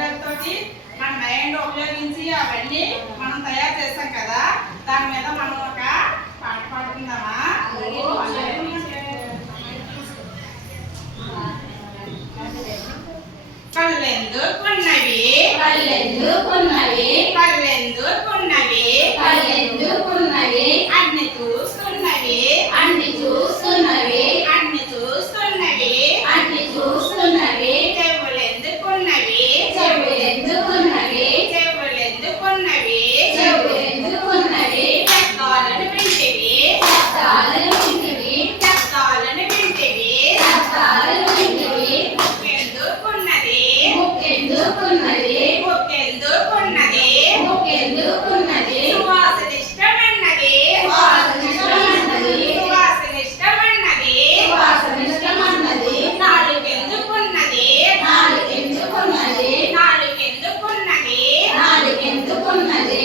Land ఉపయోగించి అవన్నీ మనం తయారు చేస్తాం కదా దాని మీద మనం ఒక పాట పాడుకుందామా? కళ్ళెందుకున్నవి కళ్ళెందుకున్నవి very ఉన్నదే